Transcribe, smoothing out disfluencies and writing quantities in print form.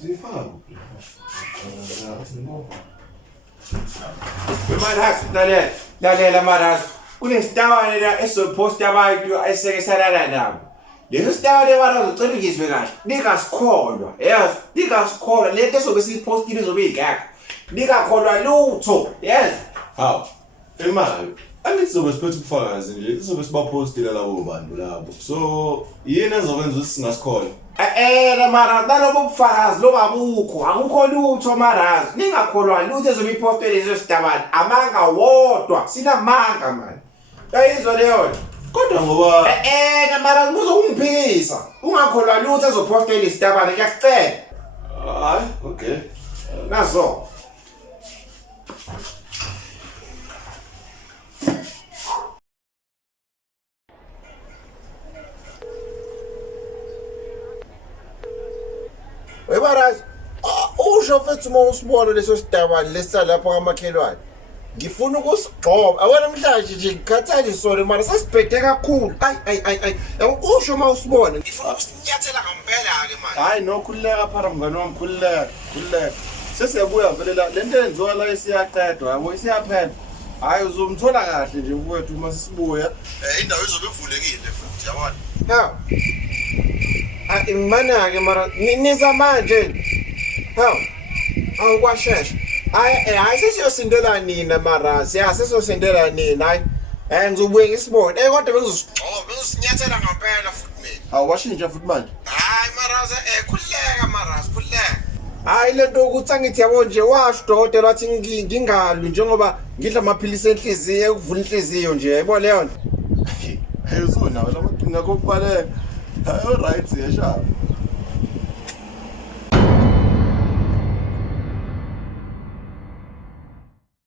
Zifaka kuphi? Marazi, lalela Marazi. Kunesitawane la esophosta abantu ayisekesalana nabo. Leso sitawane Marazi ucela ngizwe kahle. Ningasikholwa. Yes, ningasikholwa lento esobe siyipostile izobe igakho. Ningakholwa lutho. Yes. Hawu. Imali. Angithi sobe siphethe ubufakazi nje. Sobe sibapostile labo bantu labo. So, yini ezokwenza ukuthi singasikholwa? Marazi, nalobo bufakazi loba abukho. Akukho lutho Marazi. Ningakholwa lutho ezobe ipostile leso sitabane. Amanga wodwa. Sinamanga man. Yayizwa leyo. Kodwa ngoba Marazi uzongiphisa. Ungakholwa lutho ezopostile isitabane kuyakucela. hayi, okay. Nazo. Webarazi, usho mfethu uma usibona leso sitabane lesalapha kamakhelwane. Ngifuna ukusigxoba. Namhlanje nje ngikhathali sona mara sasibhede kakhulu. Ayi. Usho uma usibona. Ngifuna ukusinyathela ngempela ke manje. Hayi no khulileka phara mngani wami khulileka. Sesiyabuya vele la lento yenziwa la isiyaqedwa yabo isiyaphela. Hayi uzomthola kahle nje mfowethu uma sisibuya. Indawo izobe ivulekile futhi yabona. Hawu. Imana ke mara niza manje. Hawu. Awukwashesha. Hayi sesiyosindela nina mara siyasesiyosindela nina hayi. Ngizobuye ngisibone. Kodwa bengizosigxoba bengisinyathela ngempela futhi mina. Awashintsha futhi manje. Hayi maraza khulileka maraza khulileka. Hayi lento ukuthi angithi yabo nje washo udokotela wathi ngingalwi njengoba ngidla amaphilisi enhliziyo ekuvula inhliziyo nje yabo leyo nto. Hey uzona la madinga kokubaleka. All right, siyashaya.